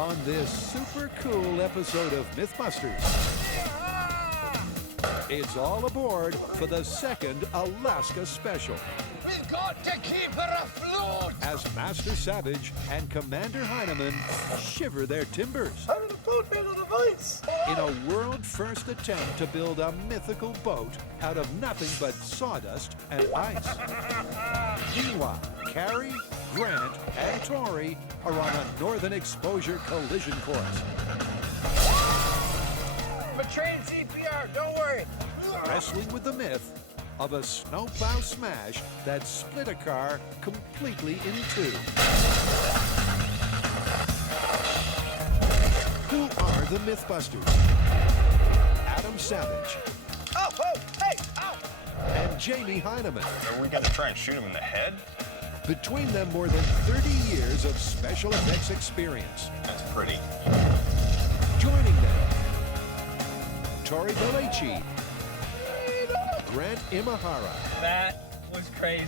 on this super cool episode of MythBusters. It's all aboard for the second Alaska special. We've got to keep her afloat! As Master Savage and Commander Heineman shiver their timbers. How did a boat made out of ice? In a world-first attempt to build a mythical boat out of nothing but sawdust and ice. Meanwhile, Carrie, Grant, and Tori are on a northern exposure collision course. I'm trained CPR, don't worry. Wrestling with the myth of a snowplow smash that split a car completely in two. Who are the MythBusters? Adam Savage. Oh, hey, ow! And Jamie Heineman. Are we going to try and shoot him in the head? Between them, more than 30 years of special effects experience. That's pretty. Joining them, Tori Belleci, Grant Imahara, That was crazy.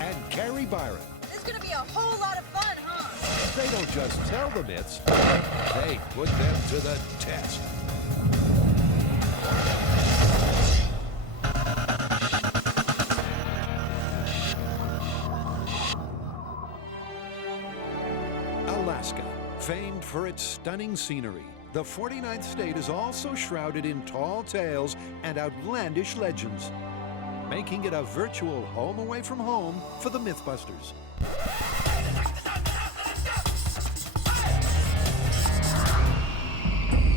and Carrie Byron. This is gonna be a whole lot of fun, huh? They don't just tell the myths, they put them to the test. Alaska, famed for its stunning scenery, the 49th state is also shrouded in tall tales and outlandish legends, making it a virtual home away from home for the MythBusters.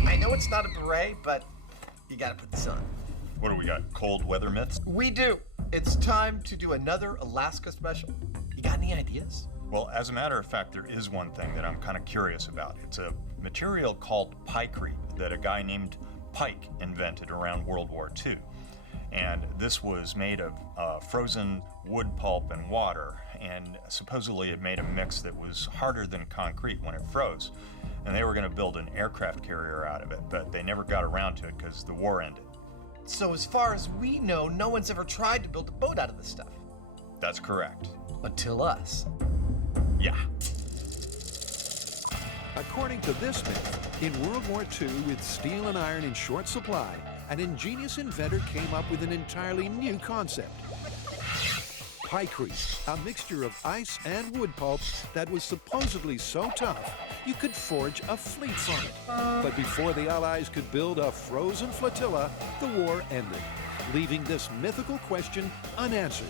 I know it's not a beret, but you gotta put this on. What do we got? Cold weather myths? We do. It's time to do another Alaska special. You got any ideas? Well, as a matter of fact, there is one thing that I'm kind of curious about. It's a material called Pykrete that a guy named Pike invented around World War II. And this was made of frozen wood pulp and water, and supposedly it made a mix that was harder than concrete when it froze. And they were going to build an aircraft carrier out of it, but they never got around to it because the war ended. So as far as we know, no one's ever tried to build a boat out of this stuff. That's correct. Until us. Yeah. According to this myth, in World War II, with steel and iron in short supply, an ingenious inventor came up with an entirely new concept. Pykrete, a mixture of ice and wood pulp that was supposedly so tough you could forge a fleet from it. But before the Allies could build a frozen flotilla, the war ended, leaving this mythical question unanswered.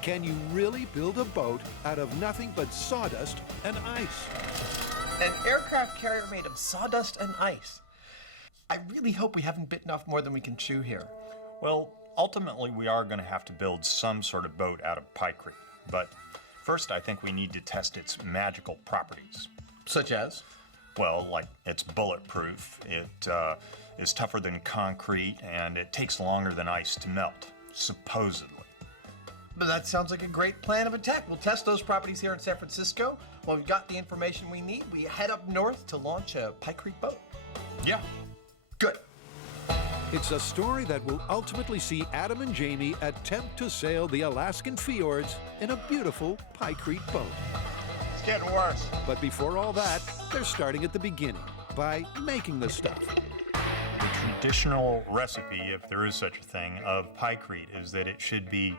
Can you really build a boat out of nothing but sawdust and ice? An aircraft carrier made of sawdust and ice. I really hope we haven't bitten off more than we can chew here. Well, ultimately we are going to have to build some sort of boat out of Pykrete. But first I think we need to test its magical properties. Such as? Well, like it's bulletproof, it is tougher than concrete, and it takes longer than ice to melt, supposedly. But that sounds like a great plan of attack. We'll test those properties here in San Francisco. When we've got the information we need, we head up north to launch a Pykrete boat. Yeah. Good. It's a story that will ultimately see Adam and Jamie attempt to sail the Alaskan fjords in a beautiful Pykrete boat. It's getting worse. But before all that, they're starting at the beginning by making the stuff. The traditional recipe, if there is such a thing, of Pykrete is that it should be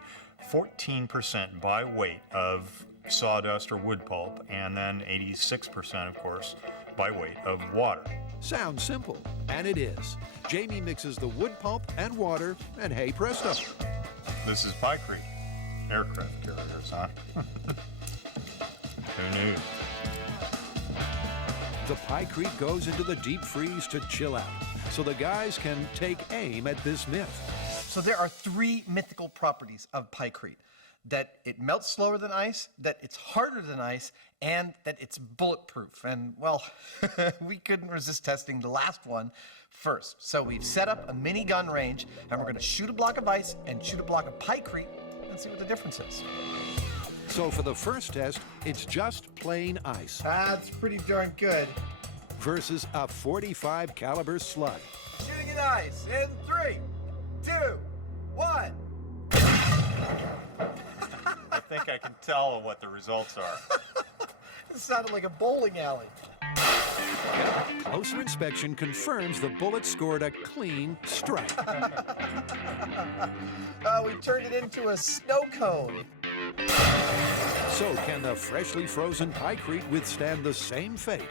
14% by weight of sawdust or wood pulp, and then 86%, of course, by weight of water. Sounds simple, and it is. Jamie mixes the wood pulp and water, and hey presto. This is Pykrete. Aircraft carriers, huh? Who knew? The Pykrete goes into the deep freeze to chill out, so the guys can take aim at this myth. So there are three mythical properties of Pykrete. That it melts slower than ice, that it's harder than ice, and that it's bulletproof. And, well, we couldn't resist testing the last one first. So we've set up a mini gun range, and we're going to shoot a block of ice and shoot a block of Pykrete and see what the difference is. So for the first test, it's just plain ice That's pretty darn good. versus a .45 caliber slug. Shooting at ice in 3, 2, 1. I think I can tell what the results are. It sounded like a bowling alley. Closer inspection confirms the bullet scored a clean strike. We turned it into a snow cone. So can the freshly frozen Pykrete withstand the same fate?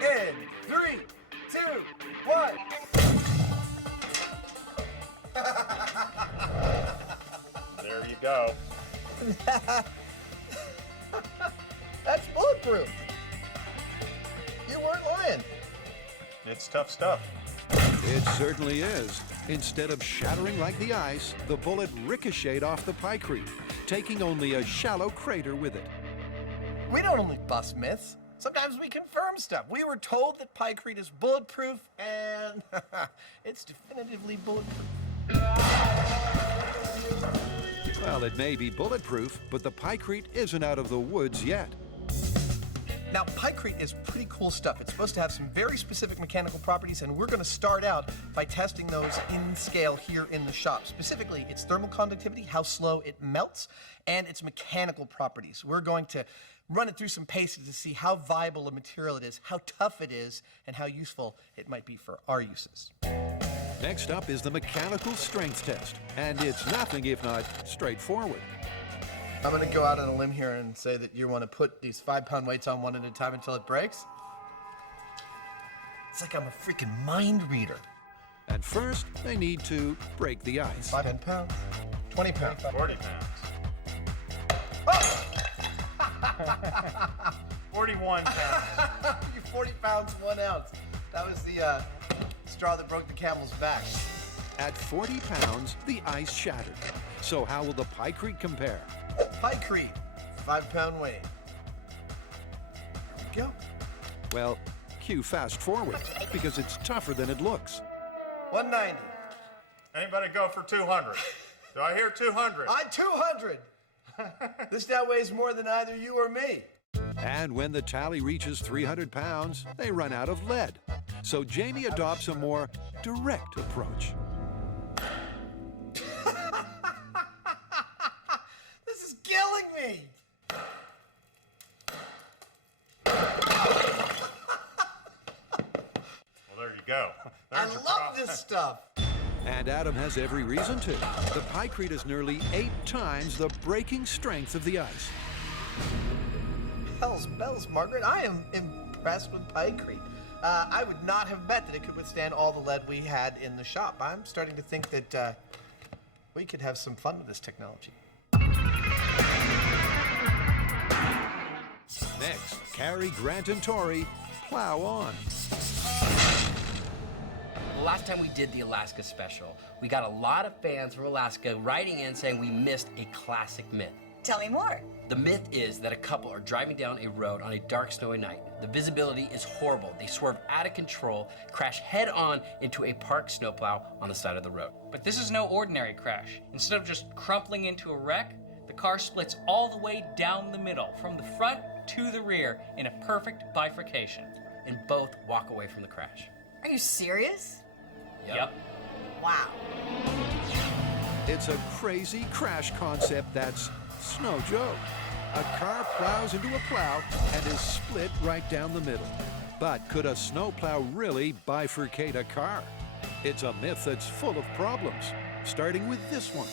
In 3, 2, 1. There you go. That's bulletproof. You weren't lying. It's tough stuff. It certainly is. Instead of shattering like the ice, the bullet ricocheted off the Pykrete, taking only a shallow crater with it. We don't only bust myths. Sometimes we confirm stuff. We were told that Pykrete is bulletproof, and it's definitively bulletproof. Well, it may be bulletproof, but the Pykrete isn't out of the woods yet. Now, Pykrete is pretty cool stuff. It's supposed to have some very specific mechanical properties, and we're going to start out by testing those in scale here in the shop. Specifically, its thermal conductivity, how slow it melts, and its mechanical properties. We're going to run it through some paces to see how viable a material it is, how tough it is, and how useful it might be for our uses. Next up is the mechanical strength test, and it's nothing if not straightforward. I'm going to go out on a limb here and say that you want to put these 5-pound weights on one at a time until it breaks. It's like I'm a freaking mind reader. And first, they need to break the ice. 10 pounds, 20 pounds. 40 pounds. 41 pounds. You 40 pounds, 1 ounce. That was the straw that broke the camel's back. At 40 pounds, the ice shattered. So how will the Pykrete compare? Pykrete, 5-pound weight. There you go. Well, cue fast forward, because it's tougher than it looks. 190. Anybody go for 200? Do I hear 200? 200. This now weighs more than either you or me. And when the tally reaches 300 pounds, they run out of lead. So Jamie adopts a more direct approach. This is killing me. Well, there you go. I There's your love problem. this stuff. And Adam has every reason to. The Pykrete is nearly 8 times the breaking strength of the ice. Hell's bells, Margaret. I am impressed with Pykrete. I would not have bet that it could withstand all the lead we had in the shop. I'm starting to think that we could have some fun with this technology. Next, Carrie, Grant, and Tori plow on. The last time we did the Alaska special, we got a lot of fans from Alaska writing in saying we missed a classic myth. Tell me more. The myth is that a couple are driving down a road on a dark, snowy night. The visibility is horrible. They swerve out of control, crash head-on into a parked snowplow on the side of the road. But this is no ordinary crash. Instead of just crumpling into a wreck, the car splits all the way down the middle, from the front to the rear, in a perfect bifurcation. And both walk away from the crash. Are you serious? Yep. Wow. It's a crazy crash concept that's Snow Joe. A car plows into a plow and is split right down the middle. But could a snowplow really bifurcate a car? It's a myth that's full of problems, starting with this one.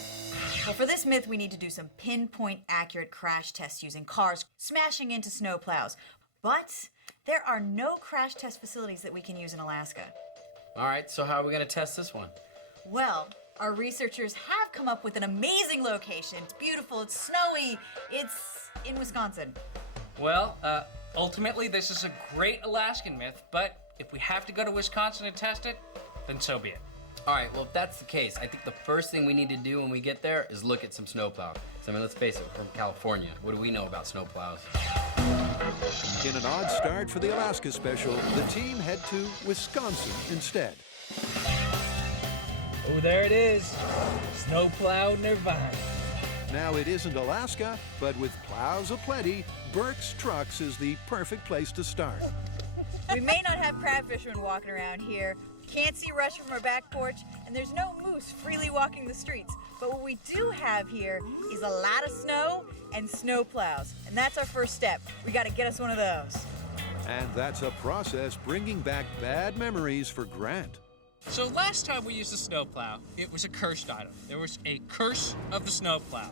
Well, for this myth, we need to do some pinpoint accurate crash tests using cars smashing into snowplows. But there are no crash test facilities that we can use in Alaska. All right, so how are we going to test this one? Well, our researchers have come up with an amazing location. It's beautiful, it's snowy, it's in Wisconsin. Well, ultimately, this is a great Alaskan myth, but if we have to go to Wisconsin to test it, then so be it. All right, well, if that's the case, I think the first thing we need to do when we get there is look at some snowplow. So, I mean, let's face it, we're from California. What do we know about snowplows? In an odd start for the Alaska special, the team head to Wisconsin instead. Oh, there it is. Snowplow Nirvana. Now, it isn't Alaska, but with plows aplenty, Burke's Trucks is the perfect place to start. We may not have crab fishermen walking around here, can't see Rush from our back porch, and there's no moose freely walking the streets. But what we do have here is a lot of snow and snow plows. And that's our first step. We gotta get us one of those. And that's a process bringing back bad memories for Grant. So last time we used the snowplow, it was a cursed item. There was a curse of the snowplow.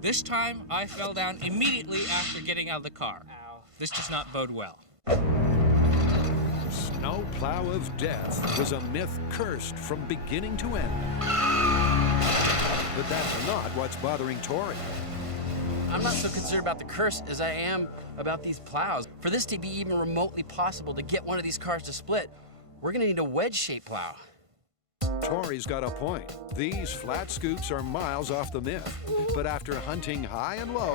This time, I fell down immediately after getting out of the car. Ow. This does not bode well. Snowplow of Death was a myth cursed from beginning to end. But that's not what's bothering Tori. I'm not so concerned about the curse as I am about these plows. For this to be even remotely possible to get one of these cars to split, we're gonna need a wedge-shaped plow. Tori's got a point. These flat scoops are miles off the myth. But after hunting high and low...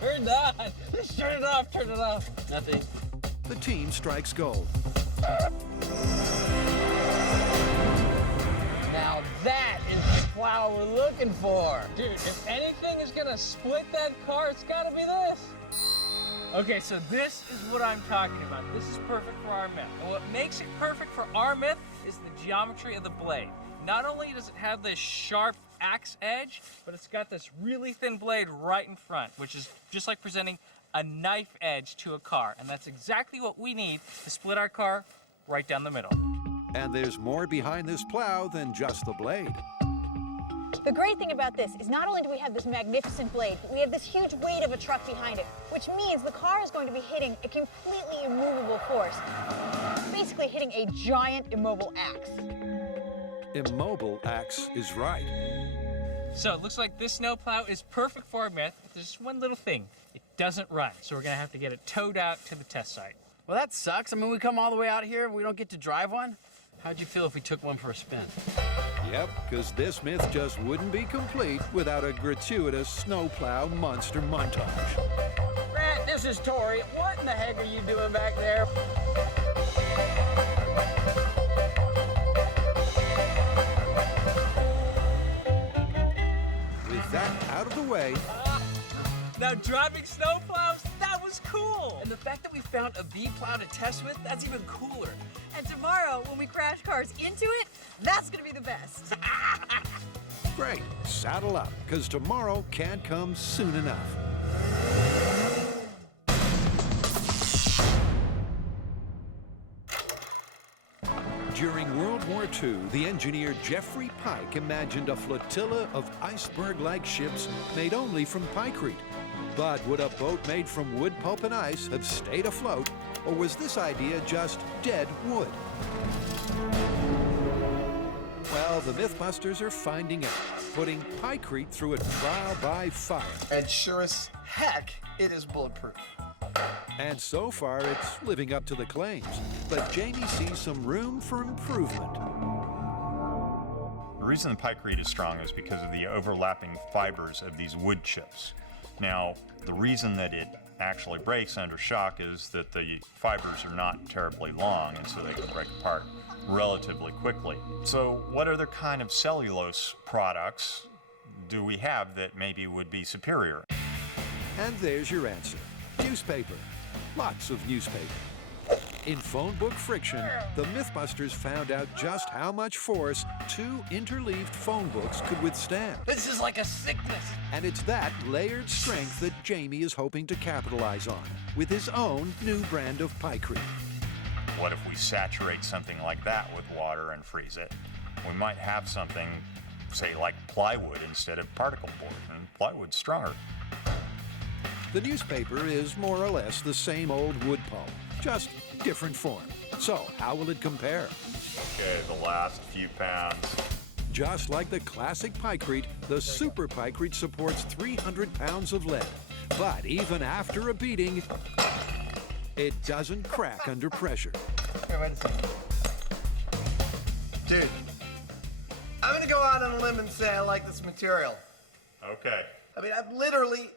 Turn it on! Just turn it off, turn it off. Nothing. the team strikes gold. Now that is the plow we're looking for. Dude, if anything is gonna split that car, it's gotta be this. Okay, so this is what I'm talking about. This is perfect for our myth. And what makes it perfect for our myth is the geometry of the blade. Not only does it have this sharp axe edge, but it's got this really thin blade right in front, which is just like presenting a knife edge to a car. And that's exactly what we need to split our car right down the middle. And there's more behind this plow than just the blade. The great thing about this is not only do we have this magnificent blade, but we have this huge weight of a truck behind it, which means the car is going to be hitting a completely immovable force, basically hitting a giant immobile axe. Immobile axe is right. So it looks like this snowplow is perfect for our myth, but there's one little thing. It doesn't run, so we're gonna have to get it towed out to the test site. Well, that sucks. I mean, we come all the way out here, we don't get to drive one. How'd you feel if we took one for a spin? Yep, because this myth just wouldn't be complete without a gratuitous snowplow monster montage. Grant, this is Tori. What in the heck are you doing back there? With that out of the way, Now driving snowplows, that was cool! And the fact that we found a V plow to test with, that's even cooler. And tomorrow, when we crash cars into it, that's gonna be the best. great, saddle up, because tomorrow can't come soon enough. During World War II, the engineer Jeffrey Pike imagined a flotilla of iceberg-like ships made only from Pykrete. But would a boat made from wood pulp and ice have stayed afloat, or was this idea just dead wood? Well, the MythBusters are finding out, putting Pykrete through a trial by fire. And sure as heck, it is bulletproof. And so far, it's living up to the claims. But Jamie sees some room for improvement. The reason the Pykrete is strong is because of the overlapping fibers of these wood chips. Now, the reason that it actually breaks under shock is that the fibers are not terribly long, and so they can break apart relatively quickly. So what other kind of cellulose products do we have that maybe would be superior? And there's your answer. Newspaper. Lots of newspaper. In phone book friction, the MythBusters found out just how much force two interleaved phone books could withstand. This is like a sickness. And it's that layered strength that Jamie is hoping to capitalize on with his own new brand of Pykrete. What if we saturate something like that with water and freeze it? We might have something, say, like plywood instead of particle board, and plywood's stronger. The newspaper is more or less the same old wood pulp, just different form. So, how will it compare? Okay, the last few pounds. Just like the classic Pykrete, the Super Pykrete supports 300 pounds of lead. But even after a beating, it doesn't crack under pressure. Here, wait a second. Dude, I'm gonna go out on a limb and say I like this material. Okay. I mean, I'm literally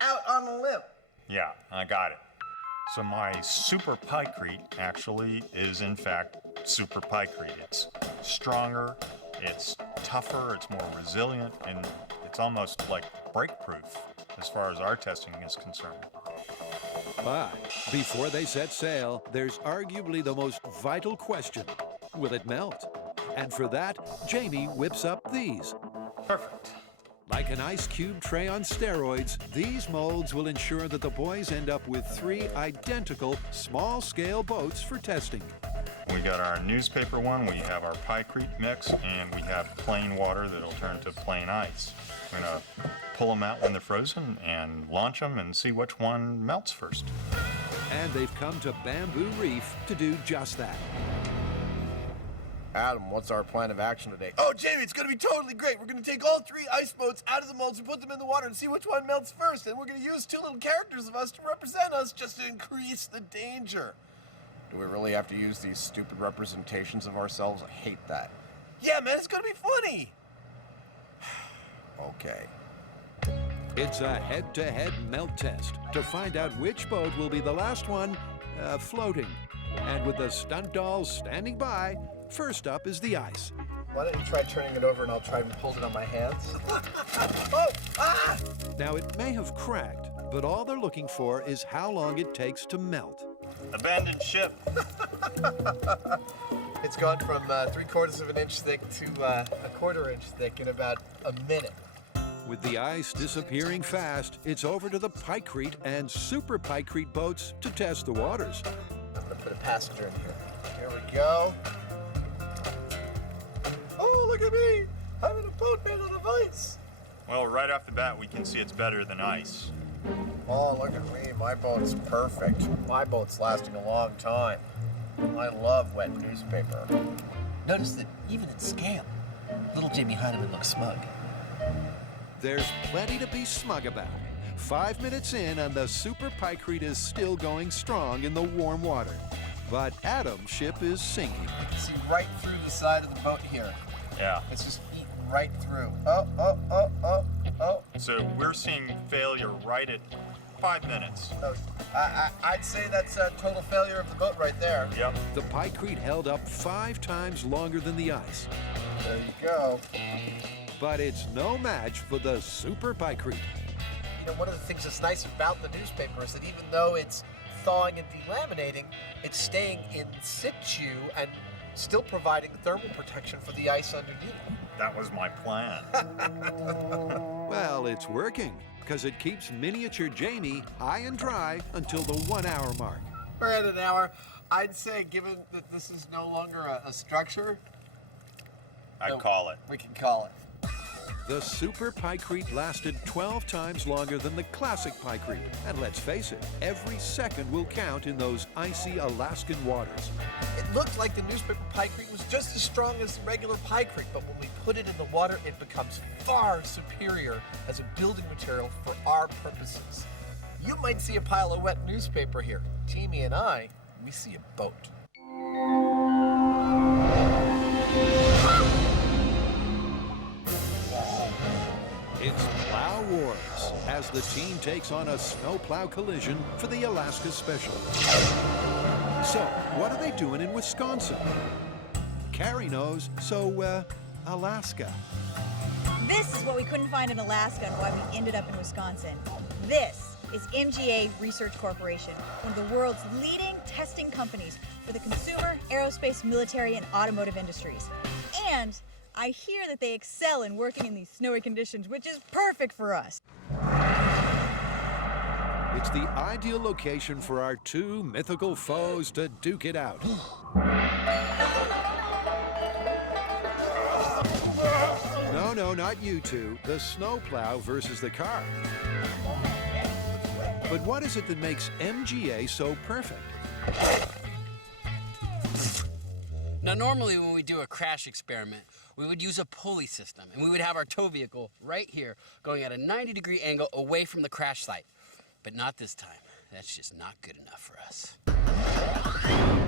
out on a limb. Yeah, I got it. So my Super Pykrete actually is in fact Super Pykrete. It's stronger, it's tougher, it's more resilient, and it's almost like break-proof as far as our testing is concerned. But before they set sail, there's arguably the most vital question. Will it melt? And for that, Jamie whips up these. Perfect. Like an ice cube tray on steroids, these molds will ensure that the boys end up with 3 identical small-scale boats for testing. We got our newspaper one, we have our Pykrete mix, and we have plain water that'll turn to plain ice. We're gonna pull them out when they're frozen and launch them and see which one melts first. And they've come to Bamboo Reef to do just that. Adam, what's our plan of action today? Oh, Jamie, it's going to be totally great. We're going to take all 3 ice boats out of the molds and put them in the water and see which one melts first. And we're going to use 2 little characters of us to represent us just to increase the danger. Do we really have to use these stupid representations of ourselves? I hate that. Yeah, man, it's going to be funny. Okay. It's a head-to-head melt test to find out which boat will be the last one floating. And with the stunt dolls standing by, first up is the ice. Why don't you try turning it over and I'll try and hold it on my hands? Oh! Ah! Now, it may have cracked, but all they're looking for is how long it takes to melt. Abandoned ship. It's gone from 3/4 of an inch thick to 1/4 inch thick in about a minute. With the ice disappearing fast, it's over to the Pykrete and Super Pykrete boats to test the waters. I'm gonna put a passenger in here. Here we go. Oh, look at me! I'm in a boat made out of ice. Well, right off the bat, we can see it's better than ice. Oh, look at me. My boat's perfect. My boat's lasting a long time. I love wet newspaper. Notice that even in scale, little Jimmy Heineman looks smug. There's plenty to be smug about. 5 minutes in and the Super Pykrete is still going strong in the warm water. But Adam's ship is sinking. You can see right through the side of the boat here. Yeah. It's just eaten right through. Oh. So we're seeing failure right at 5 minutes. I'd say that's a total failure of the boat right there. Yep. The Pykrete held up 5 times longer than the ice. There you go. But it's no match for the Super Pykrete. You know, one of the things that's nice about the newspaper is that even though it's thawing and delaminating, it's staying in situ and still providing thermal protection for the ice underneath. That was my plan. Well, it's working, because it keeps miniature Jamie high and dry until the 1 hour mark. We're at an hour. I'd say, given that this is no longer a structure, I'd call it. we can call it. The Super Pykrete lasted 12 times longer than the classic Pykrete. And let's face it, every second will count in those icy Alaskan waters. It looked like the newspaper Pykrete was just as strong as the regular Pykrete, but when we put it in the water, it becomes far superior as a building material for our purposes. You might see a pile of wet newspaper here. Timmy and I, we see a boat. It's Plow Wars, as the team takes on a snowplow collision for the Alaska Special. So, what are they doing in Wisconsin? Carrie knows, so, Alaska. This is what we couldn't find in Alaska and why we ended up in Wisconsin. This is MGA Research Corporation, one of the world's leading testing companies for the consumer, aerospace, military, and automotive industries. And I hear that they excel in working in these snowy conditions, which is perfect for us. It's the ideal location for our 2 mythical foes to duke it out. No, not you two. The snowplow versus the car. But what is it that makes MGA so perfect? Now, normally when we do a crash experiment, we would use a pulley system, and we would have our tow vehicle right here going at a 90-degree angle away from the crash site. But not this time. That's just not good enough for us.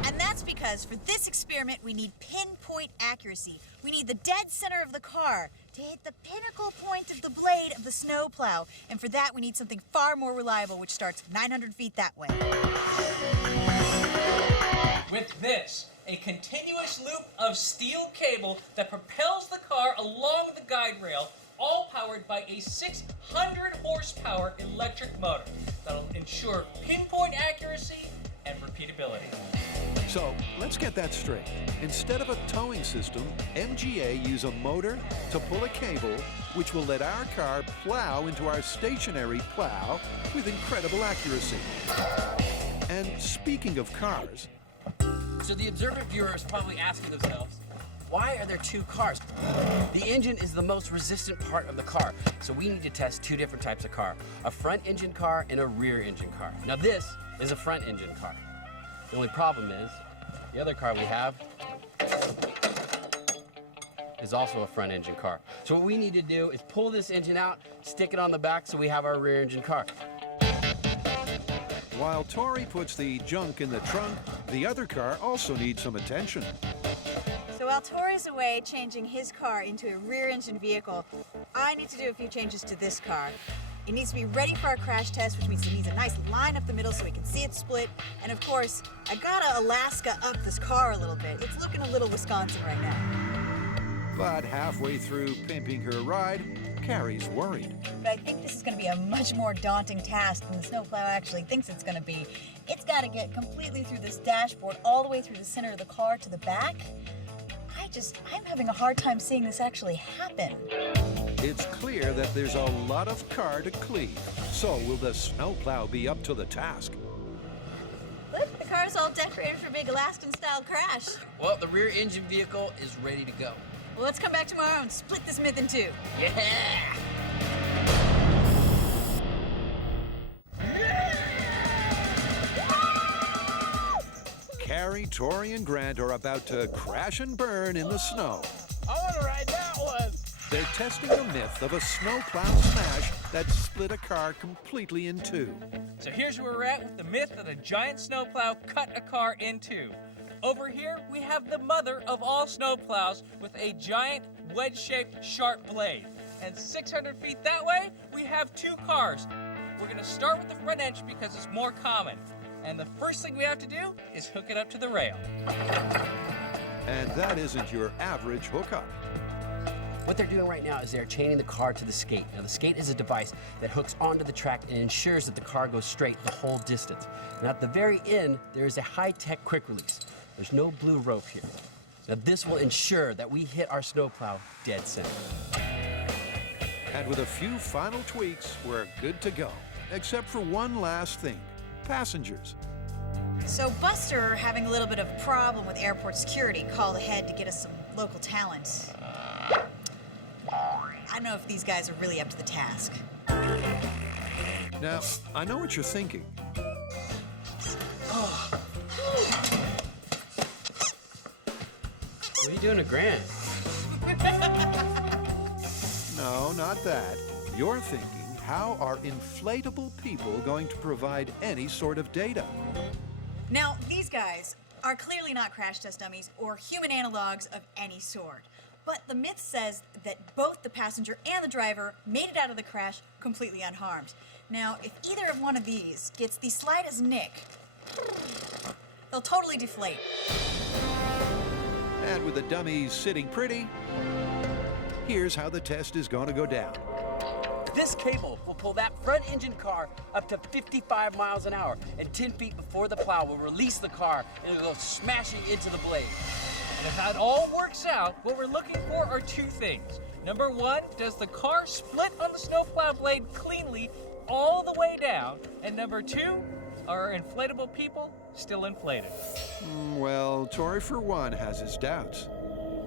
And that's because for this experiment, we need pinpoint accuracy. We need the dead center of the car to hit the pinnacle point of the blade of the snowplow. And for that, we need something far more reliable, which starts 900 feet that way. With this, a continuous loop of steel cable that propels the car along the guide rail, all powered by a 600 horsepower electric motor that'll ensure pinpoint accuracy and repeatability. So let's get that straight. Instead of a towing system, MGA use a motor to pull a cable which will let our car plow into our stationary plow with incredible accuracy. And speaking of cars, So the observant viewer is probably asking themselves, why are there two cars? The engine is the most resistant part of the car, so we need to test two different types of car, a front engine car and a rear engine car. Now this is a front engine car. The only problem is, the other car we have is also a front engine car. So what we need to do is pull this engine out, stick it on the back so we have our rear engine car. while Tori puts the junk in the trunk, the other car also needs some attention. So while Tori's away changing his car into a rear-engine vehicle, I need to do a few changes to this car. It needs to be ready for our crash test, which means it needs a nice line up the middle so we can see it split. And of course, I gotta Alaska up this car a little bit. It's looking a little Wisconsin right now. But halfway through pimping her ride, Carrie's worried. But I think this is gonna be a much more daunting task than the Snowplow actually thinks it's gonna be. It's gotta get completely through this dashboard, all the way through the center of the car to the back. I'm having a hard time seeing this actually happen. It's clear that there's a lot of car to cleave. So will the Snowplow be up to the task? Look, the car's all decorated for a big Alaskan-style crash. Well, the rear engine vehicle is ready to go. Well, let's come back tomorrow and split this myth in two. Yeah! Carrie, Tori, and Grant are about to crash and burn in the snow. I want to ride that one. They're testing the myth of a snowplow smash that split a car completely in two. So here's where we're at with the myth that a giant snowplow cut a car in two. Over here, we have the mother of all snowplows with a giant wedge-shaped sharp blade. And 600 feet that way, we have two cars. We're gonna start with the front engine because it's more common. And the first thing we have to do is hook it up to the rail. And that isn't your average hookup. What they're doing right now is they're chaining the car to the skate. Now, the skate is a device that hooks onto the track and ensures that the car goes straight the whole distance. And at the very end, there is a high-tech quick release. There's no blue rope here. Now, this will ensure that we hit our snowplow dead center. And with a few final tweaks, we're good to go. Except for one last thing. Passengers. So Buster, having a little bit of a problem with airport security, called ahead to get us some local talent. I don't know if these guys are really up to the task. Now, I know what you're thinking. What are you doing to Grant? No, not that. You're thinking, how are inflatable people going to provide any sort of data? Now, these guys are clearly not crash test dummies or human analogs of any sort. But the myth says that both the passenger and the driver made it out of the crash completely unharmed. Now, if either of one of these gets the slightest nick, they'll totally deflate. And with the dummies sitting pretty, here's how the test is going to go down. This cable will pull that front engine car up to 55 miles an hour, and 10 feet before the plow will release the car and it'll go smashing into the blade. And if that all works out, what we're looking for are two things. Number one, does the car split on the snowplow blade cleanly all the way down? And number two, are inflatable people still inflated? Well, Tori, for one, has his doubts.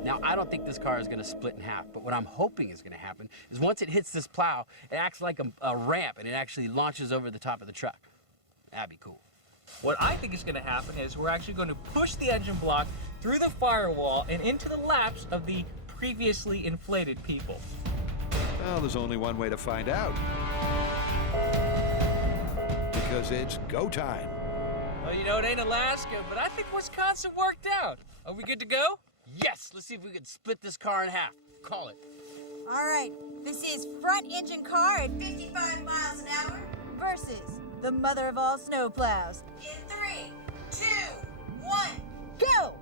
Now, I don't think this car is going to split in half, but what I'm hoping is going to happen is once it hits this plow, it acts like a ramp and it actually launches over the top of the truck. That'd be cool. What I think is going to happen is we're actually going to push the engine block through the firewall and into the laps of the previously inflated people. Well, there's only one way to find out. Because it's go time. Well, you know, it ain't Alaska, but I think Wisconsin worked out. Are we good to go? Yes, let's see if we can split this car in half. Call it. All right, this is front engine car at 55 miles an hour versus the mother of all snowplows. In 3, 2, 1, go!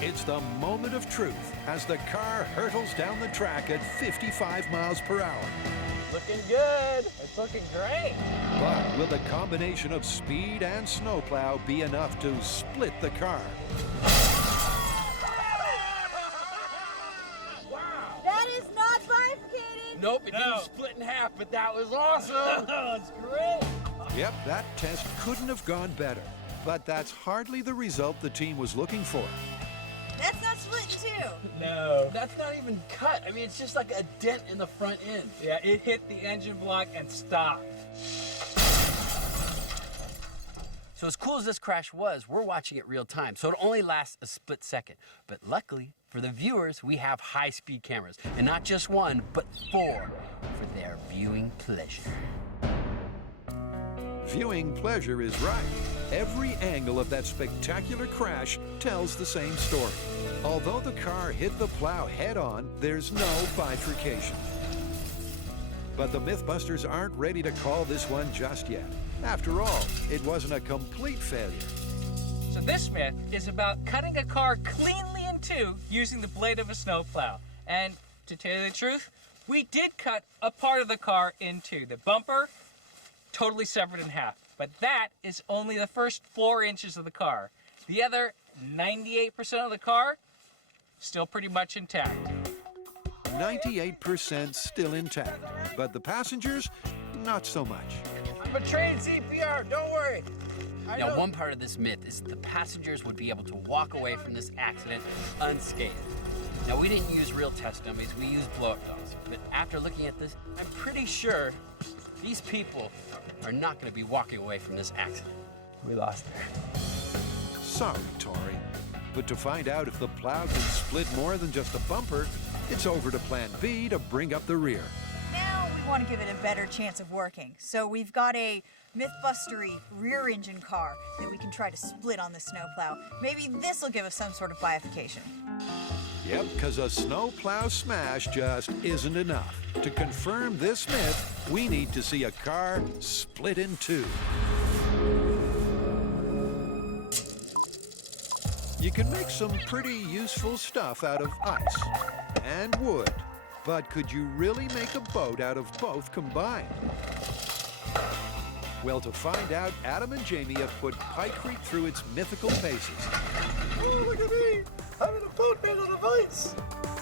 It's the moment of truth as the car hurtles down the track at 55 miles per hour. Looking good. It's looking great. But will the combination of speed and snowplow be enough to split the car? That is not bifurcating. Nope, it didn't split in half, but that was awesome. That's great. Yep, that test couldn't have gone better. But that's hardly the result the team was looking for. That's not split in two. No. That's not even cut. I mean, it's just like a dent in the front end. Yeah, it hit the engine block and stopped. So as cool as this crash was, we're watching it real time, so it only lasts a split second. But luckily for the viewers, we have high-speed cameras, and not just one, but 4 for their viewing pleasure. Viewing pleasure is right. Every angle of that spectacular crash tells the same story. Although the car hit the plow head-on, there's no bifurcation. But the MythBusters aren't ready to call this one just yet. After all, it wasn't a complete failure. So this myth is about cutting a car cleanly in two using the blade of a snowplow. And to tell you the truth, we did cut a part of the car in two. The bumper, totally severed in half. But that is only the first 4 inches of the car. The other 98% of the car, still pretty much intact. 98% still intact, but the passengers, not so much. I'm a trained CPR, don't worry. Now, one part of this myth is that the passengers would be able to walk away from this accident unscathed. Now, we didn't use real test dummies, we used blow-up dolls. But after looking at this, I'm pretty sure these people are not going to be walking away from this accident. We lost her. Sorry, Tori. But to find out if the plow can split more than just a bumper, it's over to Plan B to bring up the rear. Now we want to give it a better chance of working. So we've got a MythBustery rear engine car that we can try to split on the snowplow. Maybe this will give us some sort of bifurcation. Yep, because a snowplow smash just isn't enough. To confirm this myth, we need to see a car split in two. You can make some pretty useful stuff out of ice and wood, but could you really make a boat out of both combined? Well, to find out, Adam and Jamie have put Pykrete through its mythical paces. Oh, look at me! I'm in a boat made out of ice!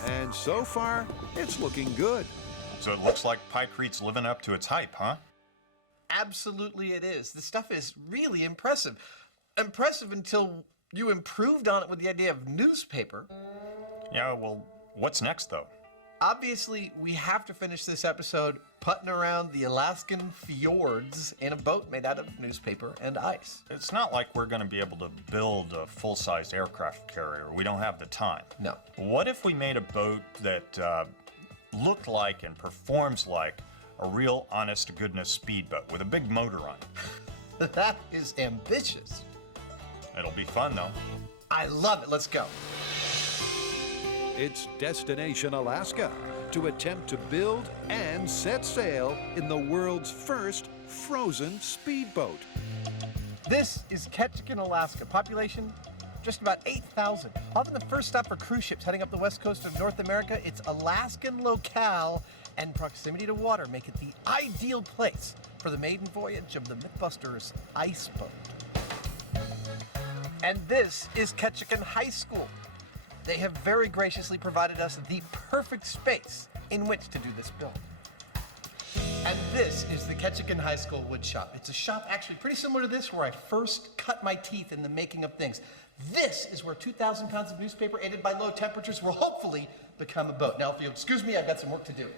And so far, it's looking good. So it looks like Pykrete's living up to its hype, huh? Absolutely it is. The stuff is really impressive. Impressive until you improved on it with the idea of newspaper. Yeah, well, what's next, though? Obviously, we have to finish this episode putting around the Alaskan fjords in a boat made out of newspaper and ice. It's not like we're going to be able to build a full-sized aircraft carrier. We don't have the time. No. What if we made a boat that looked like and performs like a real honest-to-goodness speedboat with a big motor on it? That is ambitious. It'll be fun, though. I love it. Let's go. It's Destination Alaska to attempt to build and set sail in the world's first frozen speedboat. This is Ketchikan, Alaska. Population just about 8,000. Often the first stop for cruise ships heading up the west coast of North America, it's Alaskan locale, and proximity to water make it the ideal place for the maiden voyage of the MythBusters ice boat. And this is Ketchikan High School. They have very graciously provided us the perfect space in which to do this build. And this is the Ketchikan High School wood shop. It's a shop actually pretty similar to this where I first cut my teeth in the making of things. This is where 2,000 pounds of newspaper aided by low temperatures will hopefully become a boat. Now, if you'll excuse me, I've got some work to do.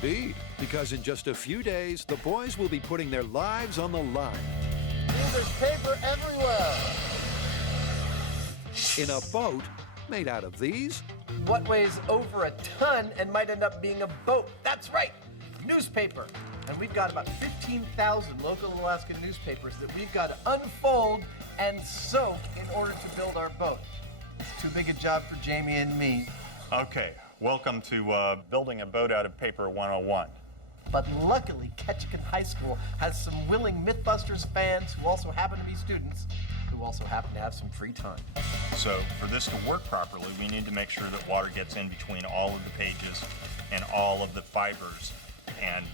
Indeed, because in just a few days, the boys will be putting their lives on the line. There's paper everywhere. In a boat made out of these? What weighs over a ton and might end up being a boat? That's right, newspaper. And we've got about 15,000 local Alaskan newspapers that we've got to unfold and soak in order to build our boat. It's too big a job for Jamie and me. Okay, welcome to Building a Boat Out of Paper 101. But luckily, Ketchikan High School has some willing MythBusters fans who also happen to be students, who also happen to have some free time. So for this to work properly, we need to make sure that water gets in between all of the pages and all of the fibers and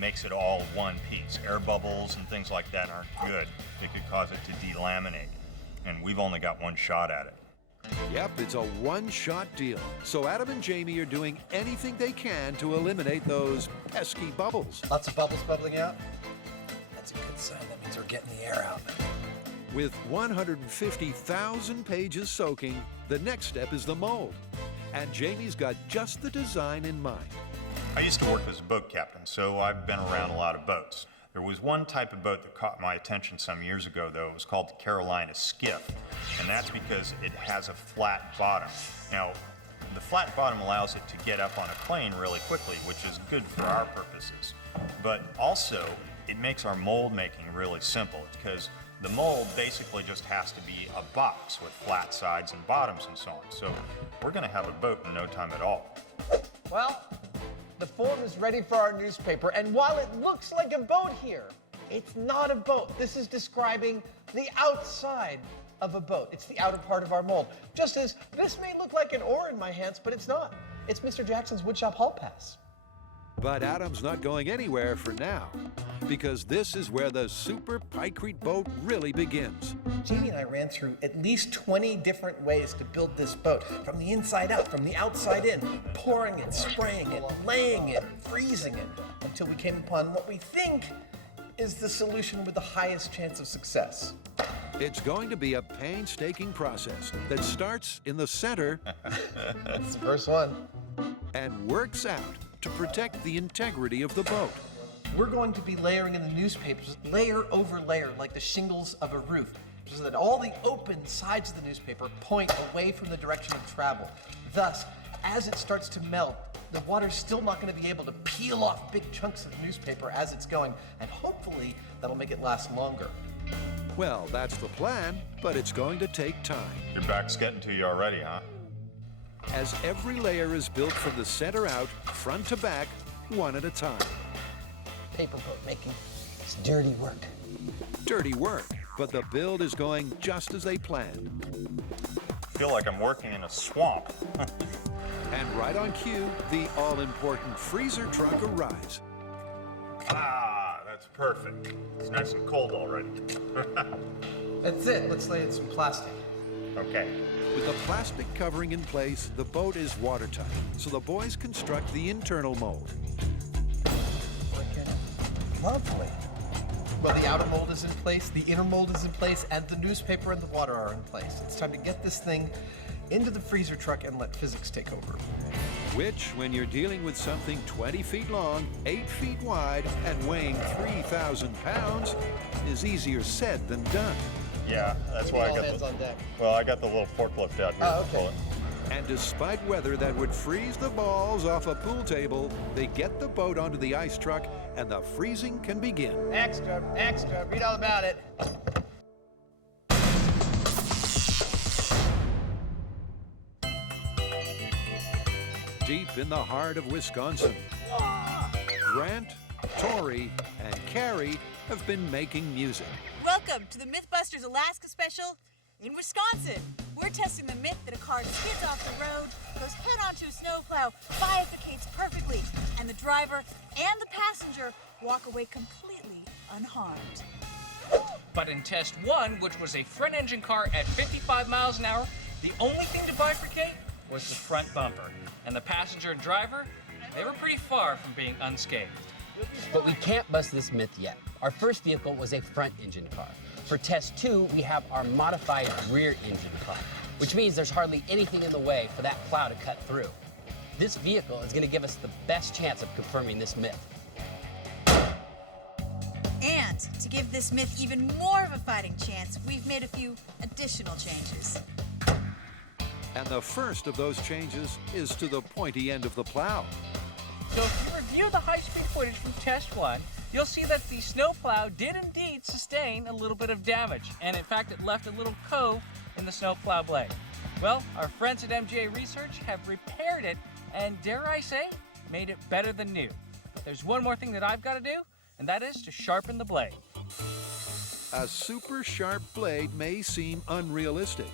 makes it all one piece. Air bubbles and things like that aren't good. They could cause it to delaminate, and we've only got one shot at it. Yep, it's a one-shot deal. So Adam and Jamie are doing anything they can to eliminate those pesky bubbles. Lots of bubbles bubbling out. That's a good sign. That means we're getting the air out. With 150,000 pages soaking, the next step is the mold. And Jamie's got just the design in mind. I used to work as a boat captain, so I've been around a lot of boats. There was one type of boat that caught my attention some years ago, though. It was called the Carolina Skiff, and that's because it has a flat bottom. Now, the flat bottom allows it to get up on a plane really quickly, which is good for our purposes. But also, it makes our mold making really simple, because the mold basically just has to be a box with flat sides and bottoms and so on. So we're going to have a boat in no time at all. Well, the form is ready for our newspaper, and while it looks like a boat here, it's not a boat. This is describing the outside of a boat. It's the outer part of our mold. Just as this may look like an oar in my hands, but it's not. It's Mr. Jackson's woodshop hall pass. But Adam's not going anywhere for now, because this is where the super Pykrete boat really begins. Jamie and I ran through at least 20 different ways to build this boat, from the inside out, from the outside in, pouring it, spraying it, laying it, freezing it, until we came upon what we think is the solution with the highest chance of success. It's going to be a painstaking process that starts in the center That's the first one. and works out to protect the integrity of the boat. We're going to be layering in the newspapers, layer over layer, like the shingles of a roof, so that all the open sides of the newspaper point away from the direction of travel. Thus, as it starts to melt, the water's still not going to be able to peel off big chunks of newspaper as it's going, and hopefully that'll make it last longer. Well, that's the plan, but it's going to take time. Your back's getting to you already, huh? As every layer is built from the center out, front to back, one at a time. Paper boat making. It's dirty work. Dirty work, but the build is going just as they planned. I feel like I'm working in a swamp. And right on cue, the all-important freezer truck arrives. That's perfect. It's nice and cold already. That's it. Let's lay in some plastic. Okay. With the plastic covering in place, the boat is watertight, so the boys construct the internal mold. Lovely. Well, the outer mold is in place, the inner mold is in place, and the newspaper and the water are in place. It's time to get this thing into the freezer truck and let physics take over. Which, when you're dealing with something 20 feet long, 8 feet wide, and weighing 3,000 pounds, is easier said than done. Yeah, that's why I All got hands on deck. I got the little forklift out here Oh, to pull okay. it. And despite weather that would freeze the balls off a pool table, they get the boat onto the ice truck, and the freezing can begin. Extra, read all about it. Deep in the heart of Wisconsin, Grant, Tori, and Carrie have been making music. Welcome to the MythBusters Alaska special in Wisconsin. We're testing the myth that a car skids off the road, goes head onto a snowplow, bifurcates perfectly, and the driver and the passenger walk away completely unharmed. But in test one, which was a front engine car at 55 miles an hour, the only thing to bifurcate was the front bumper. And the passenger and driver, they were pretty far from being unscathed. But we can't bust this myth yet. Our first vehicle was a front engine car. For test 2, we have our modified rear engine car, which means there's hardly anything in the way for that plow to cut through. This vehicle is going to give us the best chance of confirming this myth. And to give this myth even more of a fighting chance, we've made a few additional changes. And the first of those changes is to the pointy end of the plow. So if you review the high-speed footage from test 1, you'll see that the snowplow did indeed sustain a little bit of damage. And in fact, it left a little cove in the snowplow blade. Well, our friends at MGA Research have repaired it and, dare I say, made it better than new. But there's one more thing that I've got to do, and that is to sharpen the blade. A super sharp blade may seem unrealistic,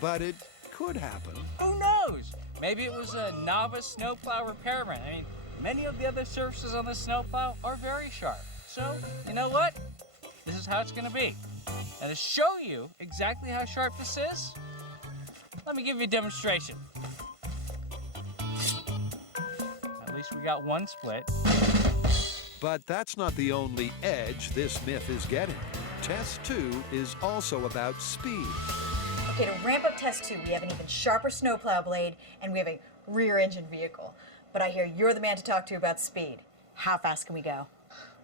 but it could happen. Who knows? Maybe it was a novice snowplow repairman. I mean, Many of the other surfaces on the snowplow are very sharp. So, you know what? This is how it's gonna be. And to show you exactly how sharp this is, let me give you a demonstration. At least we got one split. But that's not the only edge this myth is getting. Test 2 is also about speed. Okay, to ramp up test 2, we have an even sharper snowplow blade, and we have a rear-engine vehicle. But I hear you're the man to talk to about speed. How fast can we go?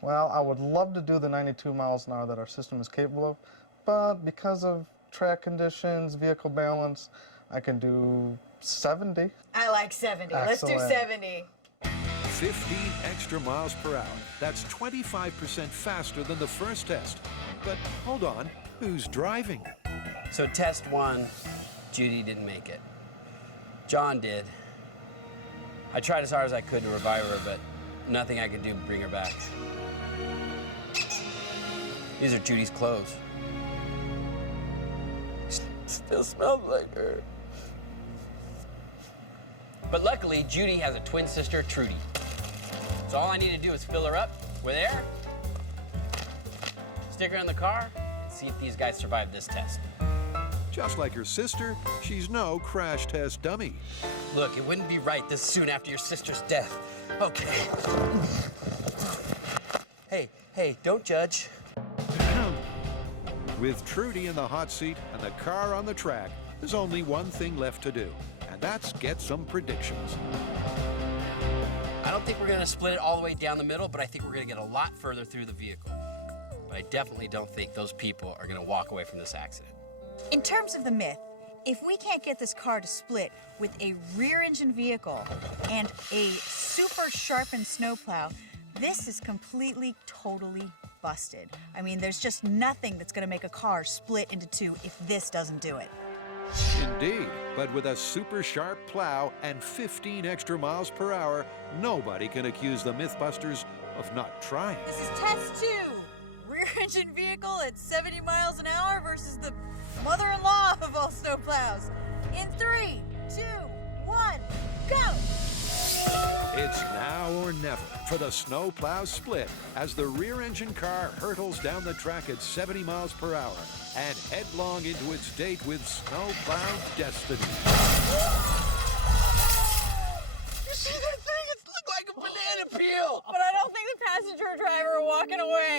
Well, I would love to do the 92 miles an hour that our system is capable of, but because of track conditions, vehicle balance, I can do 70. I like 70. Let's do Excellent. 70. 15 extra miles per hour. That's 25% faster than the first test. But hold on, who's driving? So test 1, Judy didn't make it. John did. I tried as hard as I could to revive her, but nothing I could do to bring her back. These are Judy's clothes. Still smells like her. But luckily, Judy has a twin sister, Trudy. So all I need to do is fill her up with air, stick her in the car, and see if these guys survive this test. Just like her sister, she's no crash test dummy. Look, it wouldn't be right this soon after your sister's death. Okay. Hey, don't judge. With Trudy in the hot seat and the car on the track, there's only one thing left to do, and that's get some predictions. I don't think we're gonna split it all the way down the middle, but I think we're gonna get a lot further through the vehicle. But I definitely don't think those people are gonna walk away from this accident. In terms of the myth, if we can't get this car to split with a rear-engine vehicle and a super sharpened snowplow, this is completely, totally busted. I mean, there's just nothing that's gonna make a car split into two if this doesn't do it. Indeed, but with a super sharp plow and 15 extra miles per hour, nobody can accuse the MythBusters of not trying. This is test 2. Rear-engine vehicle at 70 miles an hour versus the mother-in-law of all snowplows. In 3, 2, 1, go! It's now or never for the snowplow split as the rear-engine car hurtles down the track at 70 miles per hour and headlong into its date with snowplow destiny. You see that thing? It looked like a banana peel. But I don't think the passenger and driver are walking away.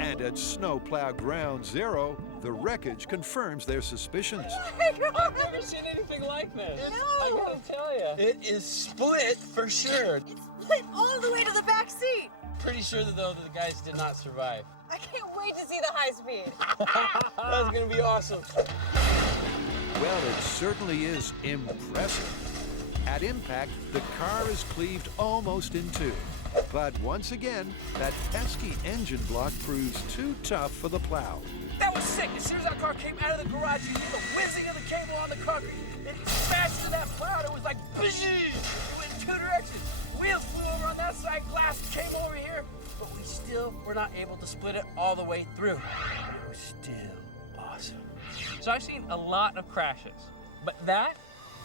And at snowplow ground zero, the wreckage confirms their suspicions. I've never seen anything like this. I gotta tell you. It is split for sure. It's split all the way to the back seat. Pretty sure that though the guys did not survive. I can't wait to see the high speed. That's gonna be awesome. Well, it certainly is impressive. At impact, the car is cleaved almost in two. But once again, that pesky engine block proves too tough for the plow. That was sick. As soon as our car came out of the garage, you hear the whizzing of the cable on the concrete. It smashed into that plow. It was like, bzzz. It went in two directions. Wheels flew over on that side, glass came over here. But we still were not able to split it all the way through. But it was still awesome. So I've seen a lot of crashes, but that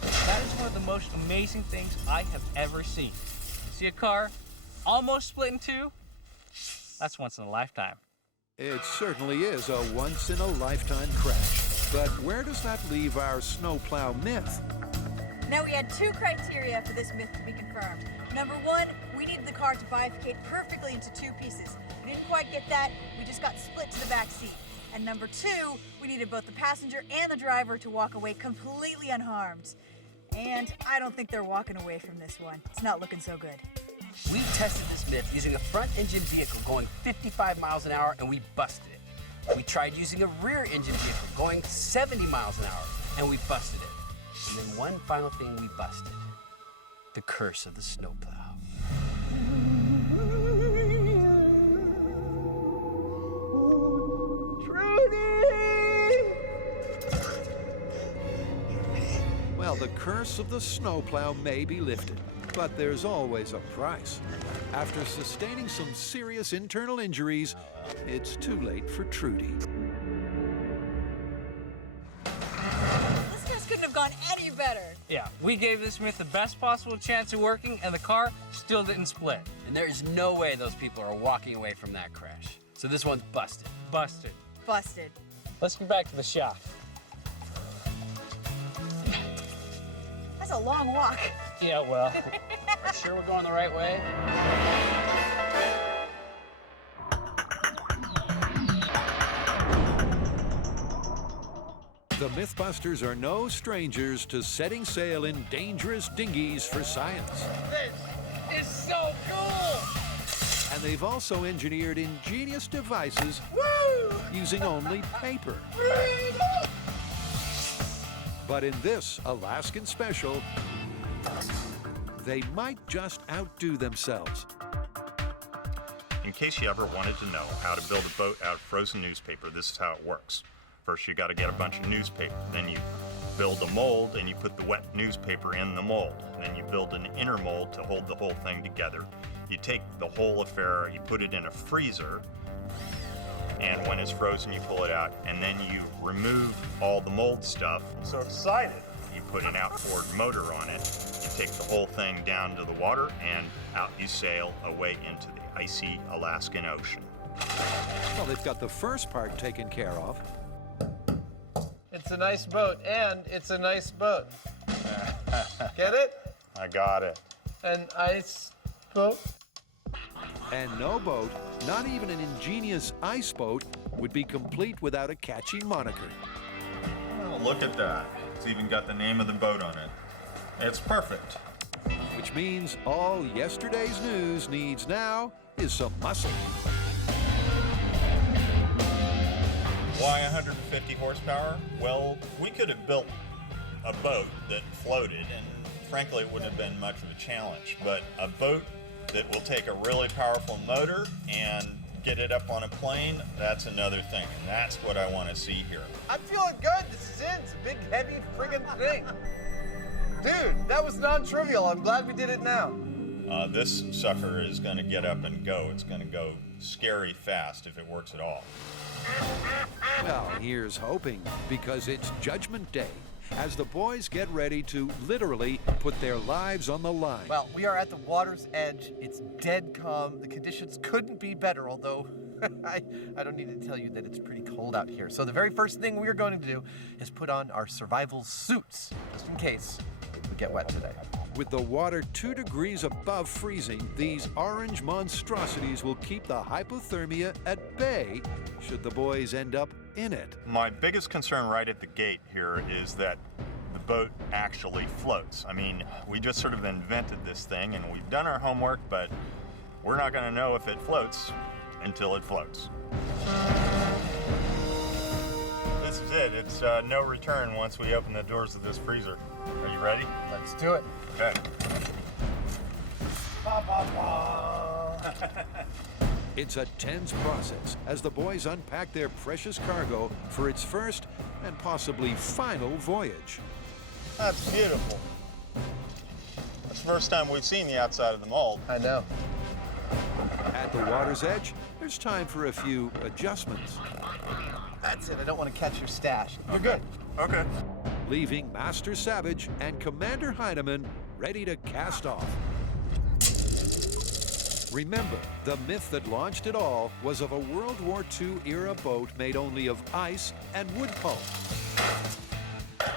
is one of the most amazing things I have ever seen. See a car almost split in two? That's once in a lifetime. It certainly is a once-in-a-lifetime crash. But where does that leave our snowplow myth? Now, we had 2 criteria for this myth to be confirmed. Number 1, we needed the car to bifurcate perfectly into 2 pieces. We didn't quite get that. We just got split to the back seat. And number 2, we needed both the passenger and the driver to walk away completely unharmed. And I don't think they're walking away from this one. It's not looking so good. We tested this myth using a front engine vehicle going 55 miles an hour and we busted it. We tried using a rear engine vehicle going 70 miles an hour and we busted it. And then one final thing we busted. The curse of the snowplow. Well, the curse of the snowplow may be lifted, but there's always a price. After sustaining some serious internal injuries, it's too late for Trudy. This test couldn't have gone any better. Yeah, we gave this myth the best possible chance of working, and the car still didn't split. And there is no way those people are walking away from that crash. So this one's busted. Busted. Busted. Let's get back to the shop. That's a long walk. Yeah, well. Are sure we're going the right way? The MythBusters are no strangers to setting sail in dangerous dinghies for science. This is so cool! And they've also engineered ingenious devices using only paper. But in this Alaskan special, they might just outdo themselves. In case you ever wanted to know how to build a boat out of frozen newspaper, this is how it works. First, you got to get a bunch of newspaper. Then you build a mold and you put the wet newspaper in the mold. Then you build an inner mold to hold the whole thing together. You take the whole affair, you put it in a freezer, and when it's frozen, you pull it out, and then you remove all the mold stuff. I'm so excited. You put an outboard motor on it. You take the whole thing down to the water, and out you sail away into the icy Alaskan Ocean. Well, they've got the first part taken care of. It's a nice boat, and it's a nice boat. Get it? I got it. An ice boat? And no boat, not even an ingenious ice boat, would be complete without a catchy moniker. Oh, look at that. It's even got the name of the boat on it. It's perfect. Which means all yesterday's news needs now is some muscle. Why 150 horsepower? Well, we could have built a boat that floated, and frankly, it wouldn't have been much of a challenge. But a boat that will take a really powerful motor and get it up on a plane, that's another thing. And that's what I want to see here. I'm feeling good. This is it. It's a big, heavy friggin' thing. Dude, that was non-trivial. I'm glad we did it now. This sucker is going to get up and go. It's going to go scary fast if it works at all. Well, here's hoping, because it's Judgment Day, as the boys get ready to literally put their lives on the line. Well, we are at the water's edge. It's dead calm. The conditions couldn't be better, although I don't need to tell you that it's pretty cold out here. So the very first thing we're going to do is put on our survival suits, just in case we get wet today. With the water 2 degrees above freezing, these orange monstrosities will keep the hypothermia at bay should the boys end up in it. My biggest concern right at the gate here is that the boat actually floats. I mean, we just sort of invented this thing and we've done our homework, but we're not going to know if it floats until it floats. This is it. It's no return once we open the doors of this freezer. Are you ready? Let's do it. Okay. It's a tense process as the boys unpack their precious cargo for its first and possibly final voyage. That's beautiful. That's the first time we've seen the outside of the mold. I know. At the water's edge, there's time for a few adjustments, That's it. I don't want to catch your stash. You're good. Okay. leaving Master Savage and Commander Heinemann ready to cast off. Remember, the myth that launched it all was of a World War II era boat made only of ice and wood pulp.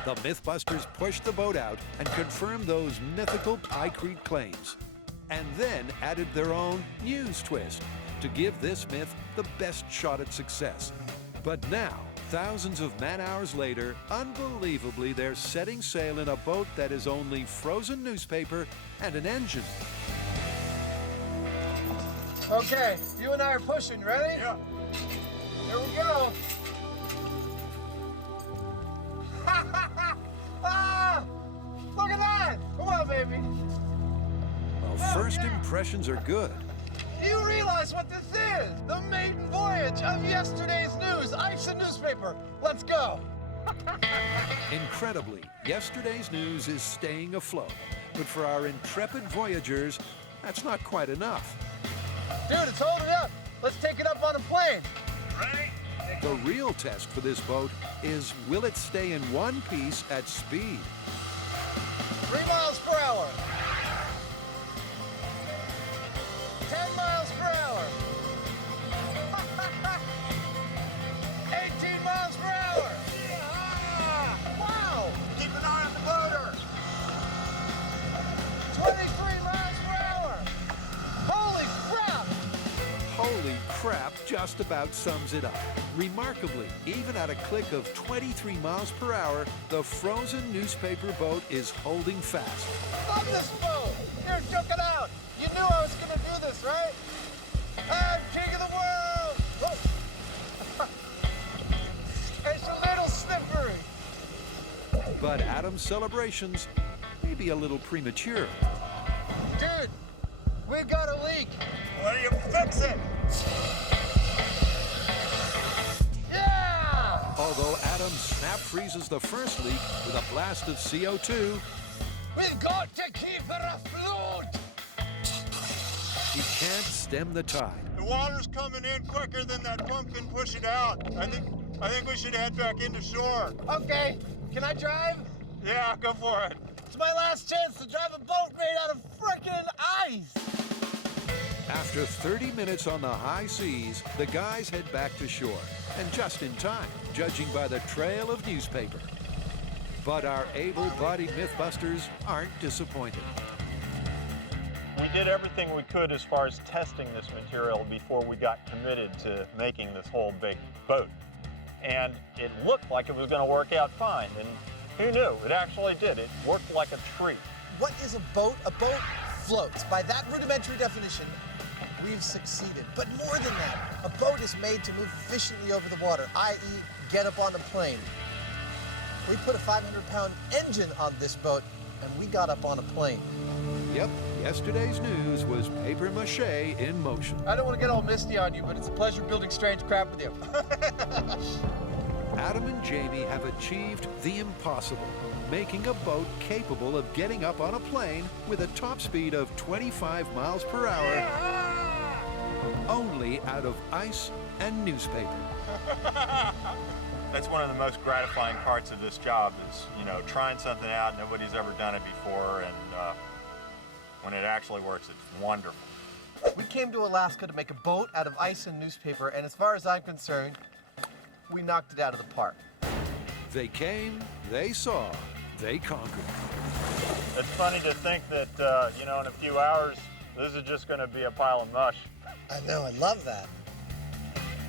The MythBusters pushed the boat out and confirmed those mythical Pykrete claims, and then added their own news twist to give this myth the best shot at success. But now, thousands of man-hours later, unbelievably, they're setting sail in a boat that is only frozen newspaper and an engine. Okay, you and I are pushing. Ready? Yeah. Here we go. Ah! Look at that! Come on, baby. Well, first impressions are good. Do you realize what this is? The maiden voyage of yesterday's news. Ice and newspaper. Let's go. Incredibly, yesterday's news is staying afloat. But for our intrepid voyagers, that's not quite enough. Dude, it's holding up. Let's take it up on a plane. Ready? The real test for this boat is, will it stay in one piece at speed? 3 miles per hour. 10 miles per hour. 18 miles per hour. Wow! Keep an eye on the motor. 23 miles per hour. Holy crap! Holy crap just about sums it up. Remarkably, even at a click of 23 miles per hour, the frozen newspaper boat is holding fast. Love this boat! Here, check it out! You knew I was gonna do this, right? I'm king of the world! Whoa. It's a little slippery. But Adam's celebrations may be a little premature. Dude, we've got a leak. Why don't you fix it? Yeah! Although Adam snap freezes the first leak with a blast of CO2, We've got to keep her afloat. he can't stem the tide. The water's coming in quicker than that pump can push it out. I think we should head back into shore. Okay, can I drive? Yeah, go for it. It's my last chance to drive a boat made out of frickin' ice. After 30 minutes on the high seas, the guys head back to shore. And just in time, judging by the trail of newspaper. But our able-bodied MythBusters aren't disappointed. We did everything we could as far as testing this material before we got committed to making this whole big boat. And it looked like it was going to work out fine. And who knew? It actually did. It worked like a treat. What is a boat? A boat floats. By that rudimentary definition, we've succeeded. But more than that, a boat is made to move efficiently over the water, i.e. get up on a plane. We put a 500-pound engine on this boat, and we got up on a plane. Yep, yesterday's news was papier-mâché in motion. I don't want to get all misty on you, but it's a pleasure building strange crap with you. Adam and Jamie have achieved the impossible, making a boat capable of getting up on a plane with a top speed of 25 miles per hour, only out of ice and newspaper. That's one of the most gratifying parts of this job is, trying something out. Nobody's ever done it before, and when it actually works, it's wonderful. We came to Alaska to make a boat out of ice and newspaper, and as far as I'm concerned, we knocked it out of the park. They came, they saw, they conquered. It's funny to think that, in a few hours, this is just going to be a pile of mush. I know, I love that.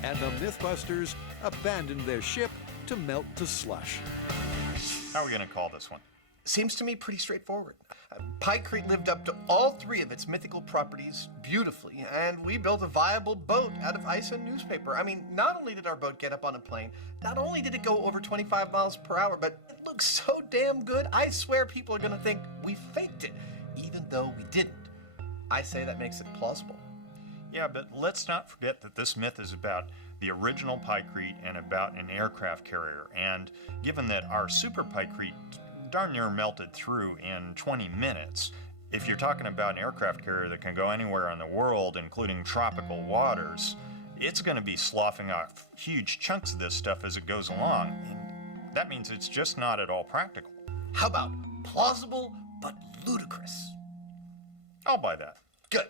And the MythBusters abandoned their ship to melt to slush. How are we going to call this one? Seems to me pretty straightforward. Pykrete lived up to all three of its mythical properties beautifully, and we built a viable boat out of ice and newspaper. I mean, not only did our boat get up on a plane, not only did it go over 25 miles per hour, but it looks so damn good, I swear people are gonna think we faked it, even though we didn't. I say that makes it plausible. Yeah, but let's not forget that this myth is about the original Pykrete and about an aircraft carrier. And given that our super Pykrete darn near melted through in 20 minutes, if you're talking about an aircraft carrier that can go anywhere in the world, including tropical waters, it's going to be sloughing off huge chunks of this stuff as it goes along. And that means it's just not at all practical. How about plausible but ludicrous? I'll buy that. Good.